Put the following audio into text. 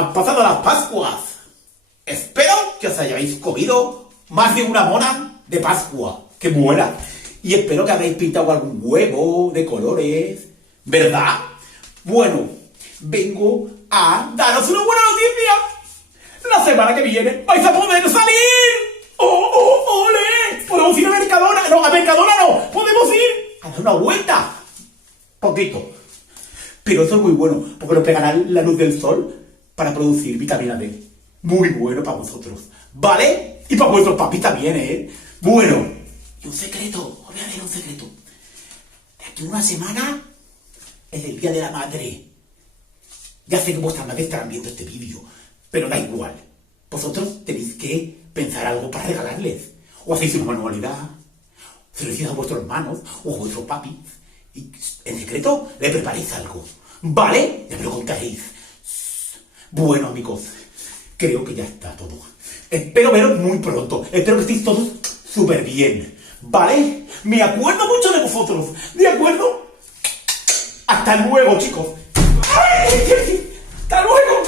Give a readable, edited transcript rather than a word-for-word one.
Han pasado las Pascuas. Espero que os hayáis comido más de una mona de Pascua. ¡Que muera! Y espero que habréis pintado algún huevo de colores. ¿Verdad? Bueno, vengo a daros una buena noticia. La semana que viene vais a poder salir. ¡Oh, oh, ole! Podemos ir a Mercadona. No, a Mercadona no. Podemos ir a dar una vuelta. Poquito. Pero eso es muy bueno, porque nos pegará la luz del sol para producir vitamina D. Muy bueno para vosotros, ¿vale? Y para vuestros papis también, ¿eh? Bueno, y un secreto, os voy a dar un secreto. De aquí a una semana es el Día de la Madre. Ya sé que vuestras madres estarán viendo este vídeo, pero da igual. Vosotros tenéis que pensar algo para regalarles. O hacéis una manualidad, se lo decís a vuestros hermanos o a vuestros papis. Y en secreto le preparéis algo, ¿vale? Ya me lo contaréis. Bueno, amigos, creo que ya está todo. Espero veros muy pronto. Espero que estéis todos súper bien, ¿vale? Me acuerdo mucho de vosotros, ¿de acuerdo? Hasta luego, chicos. ¡Ay! ¡Hasta luego!